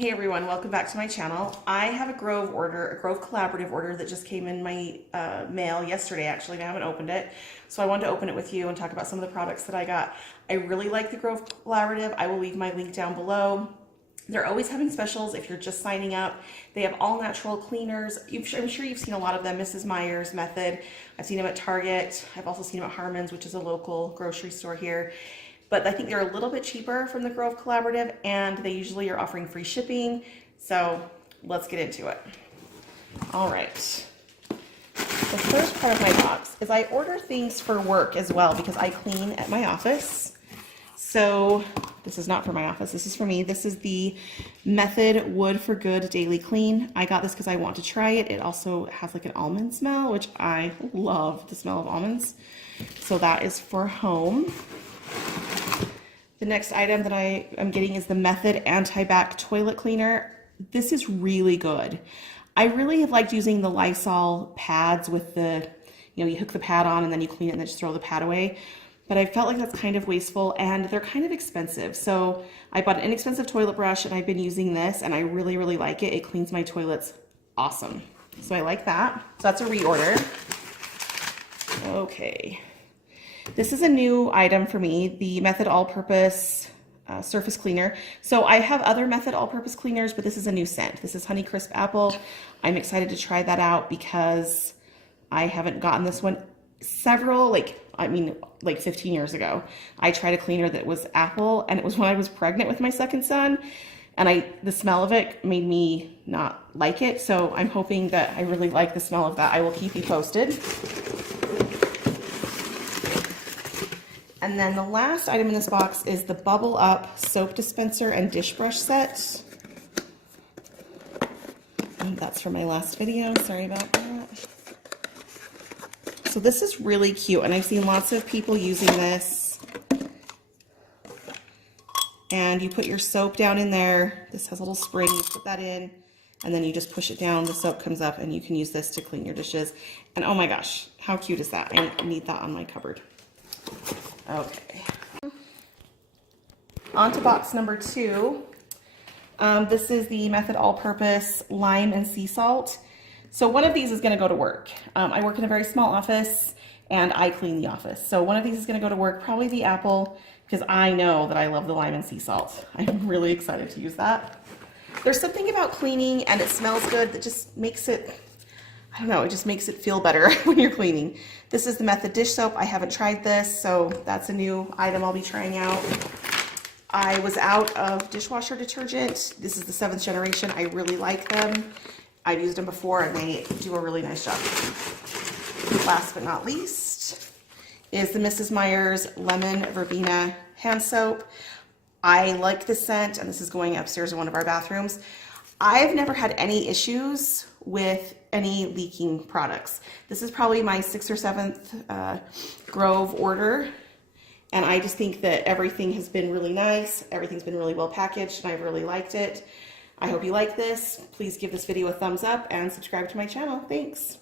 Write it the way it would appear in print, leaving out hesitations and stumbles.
Hey everyone, welcome back to my channel. I have a Grove collaborative order that just came in my mail yesterday actually, and I haven't opened it. So I wanted to open it with you and talk about some of the products that I got. I really like the Grove collaborative. I will leave my link down below. They're always having specials if you're just signing up. They have all natural cleaners. I'm sure you've seen a lot of them. Mrs. Meyer's Method. I've seen them at Target. I've also seen them at Harmon's, which is a local grocery store here. But I think they're a little bit cheaper from the Grove Collaborative, and they usually are offering free shipping. So let's get into it. All right. The first part of my box is I order things for work as well because I clean at my office. So this is not for my office, this is for me. This is the Method Wood for Good Daily Clean. I got this because I want to try it. It also has like an almond smell, which I love the smell of almonds. So that is for home. The next item that I am getting is the Method Anti-Bac Toilet Cleaner. This is really good. I really have liked using the Lysol pads with the, you hook the pad on and then you clean it and then just throw the pad away. But I felt like that's kind of wasteful and they're kind of expensive. So I bought an inexpensive toilet brush and I've been using this and I really, really like it. It cleans my toilets awesome. So I like that. So that's a reorder. Okay. This is a new item for me, the Method All-Purpose Surface Cleaner. So I have other Method All-Purpose Cleaners, but this is a new scent. This is Honey Crisp Apple. I'm excited to try that out because I haven't gotten this one like 15 years ago. I tried a cleaner that was apple, and it was when I was pregnant with my second son, and the smell of it made me not like it. So I'm hoping that I really like the smell of that. I will keep you posted. And then the last item in this box is the Bubble Up Soap Dispenser and Dish Brush Set. And that's from my last video, sorry about that. So this is really cute, and I've seen lots of people using this. And you put your soap down in there. This has a little spring, you put that in, and then you just push it down, the soap comes up, and you can use this to clean your dishes. And oh my gosh, how cute is that? I need that on my cupboard. Okay, on to box number 2. This is the Method All-Purpose Lime and Sea Salt. So one of these is going to go to work. I work in a very small office and I clean the office. So one of these is going to go to work, probably the apple, because I know that I love the lime and sea salt. I'm really excited to use that. There's something about cleaning and it smells good that just makes it, I don't know, it just makes it feel better when you're cleaning. This is the Method Dish Soap. I haven't tried this, so that's a new item I'll be trying out. I was out of dishwasher detergent. This is the 7th generation. I really like them. I've used them before and they do a really nice job. Last but not least is the Mrs. Meyer's Lemon Verbena Hand Soap. I like the scent, and this is going upstairs in one of our bathrooms. I've never had any issues with any leaking products. This is probably my 6th or 7th Grove order, and I just think that everything has been really nice. Everything's been really well packaged, and I've really liked it. I hope you like this. Please give this video a thumbs up and subscribe to my channel. Thanks.